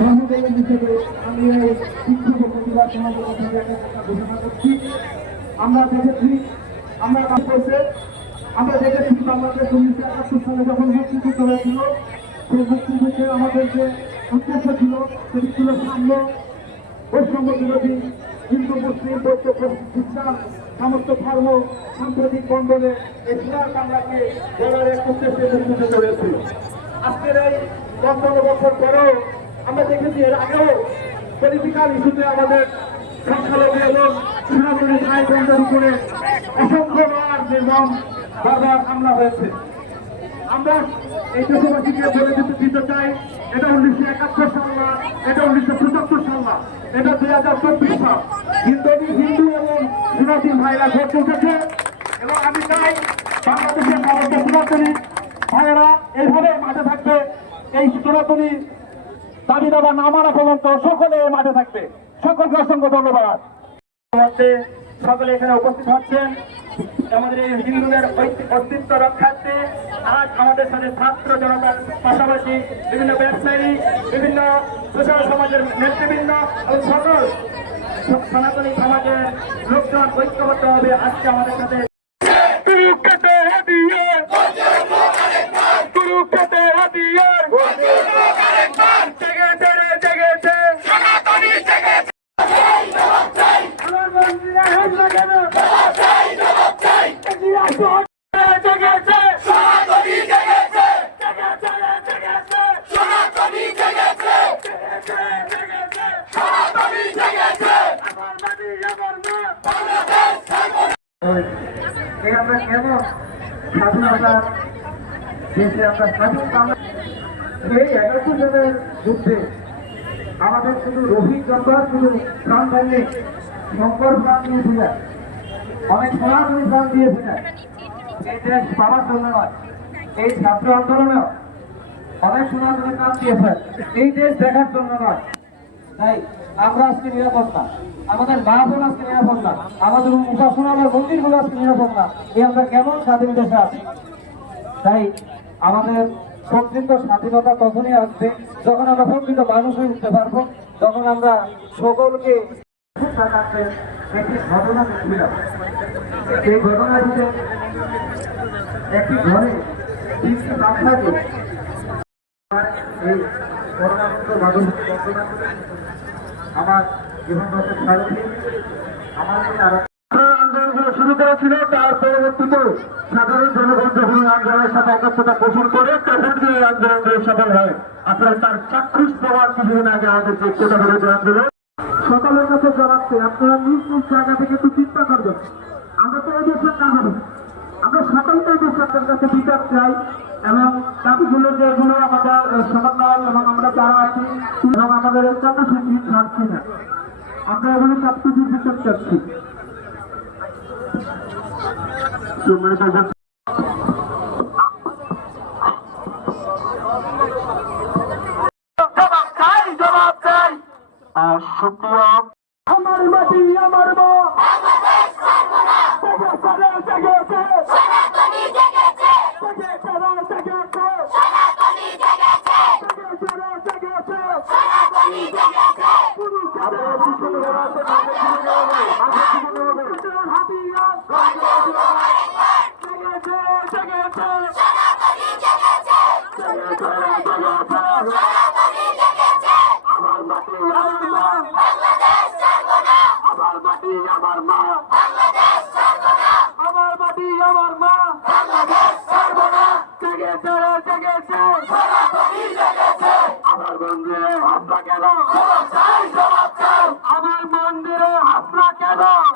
সহযোগী হিসেবে আমি এই শিক্ষক প্রতিবাদ ঘোষণা করছি আমরা দেখেছি, আমরা কাজ করছে। আমরা দেখেছি বাংলাদেশ উনিশশো একাত্তর সালে যখন মুক্তিযুদ্ধ হয়েছিল, সেই মুক্তিযুদ্ধে আমাদের যে উদ্দেশ্য ছিল, সেটি ছিল সাম্য বৈষম্য বিরোধী হিন্দু, মুসলিম, বৌদ্ধ খ্রিস্টান সমস্ত আজকের এই পঞ্চান্ন বছর পরেও আমরা দেখেছি এর আগেও পলিটিক্যাল ইস্যুতে আমাদের সংখ্যালঘু এবং সনাতনী ভাই উপরে অসংখ্যবার নির্মম বারবার হামলা হয়েছে। আমরা এই দেশবাসীকে বলে দিতে দিতে চাই, এটা উনিশশো একাত্তর সাল না, এটা উনিশশো পঁচাত্তর সাল না, এটা দুই হাজার চব্বিশ সাল। হিন্দু হিন্দু এবং ভাইরা ঘটে উঠেছে এবং আমি চাই বাংলাদেশের সমস্ত সনাতনী ভাইয়েরা এইভাবে মাঠে থাকবে। এই সনাতনী দাবি দাবা না মানা পর্যন্ত সকলে মাঠে থাকবে। সকলকে অসংখ্য ধন্যবাদ। সকলে এখানে উপস্থিত হচ্ছেন। আমাদের এই হিন্দুদের অস্তিত্ব রক্ষার্থে আজ আমাদের সাথে ছাত্র জনতার পাশাপাশি বিভিন্ন ব্যবসায়ী, বিভিন্ন সোশ্যাল সমাজের নেতৃবৃন্দ এবং সকল সনাতনী সমাজের লোকজন ঐক্যবদ্ধ হবে আজকে আমাদের সাথে এই আমরা কেন স্বাধীনতা দেশে আমরা স্বাধীন এই এগারো জনের যুদ্ধে আমাদের শুধু রফিক জব্বার শুধু প্রাণ দেননি শঙ্কর প্রাণ দিয়েছিলেন অনেক সনাতনী প্রাণ দিয়েছিলেন এই দেশ পাওয়ার জন্য নয় এই ছাত্র আন্দোলনেও অনেক সনাতনী প্রাণ দিয়েছেন এই দেশ দেখার জন্য নয়। তাই আমরা আজকে নিরাপদ না। আমাদের মা বোন আজকে নিরাপদ না। আমাদের উপাসনালয় মন্দিরগুলো আজকে নিরাপদ না। এই আমরা কেমন স্বাধীন দেশে আছি? তাই আমাদের প্রকৃত স্বাধীনতা তখনই আসবে যখন আমরা প্রকৃত মানুষ হয়ে উঠতে পারব, যখন আমরা সকলকে একটি ঘটনা একটি ঘরে তিনটি এই আমার জীবন বছর সারথী আমার আরও আন্দোলনগুলো শুরু করেছিল তার পরবর্তীতে সাধারণ জনগণ যখন আন্দোলনের সাথে একত্রতা পোষণ করে তখন যে এই আন্দোলনগুলো সফল হয়। আসলে তার চাক্ষুষ প্রমাণ কিছুদিন আগে আমাদের যে কোটা বিরোধী আন্দোলন সকলের কাছে জানাচ্ছি আপনারা নিজ নিজ জায়গা থেকে একটু চিন্তা করবেন। আমরা তো এই দেশের নাগরিক। আমরা সকলকে এই দেশের কাছে বিচার চাই। এবং দাবিগুলো যে এগুলো আমাদের সমন্বয় এবং আমরা যারা আছি এবং আমাদের জন্য সেটি ছাড়ছি না। আমরা এগুলো সব কিছু বিচার চাচ্ছি সম্মানিত উপস্থিতি, জবাব চাই জবাব চাই। আর সুপ্রিয় আমার মাটি আমার মা না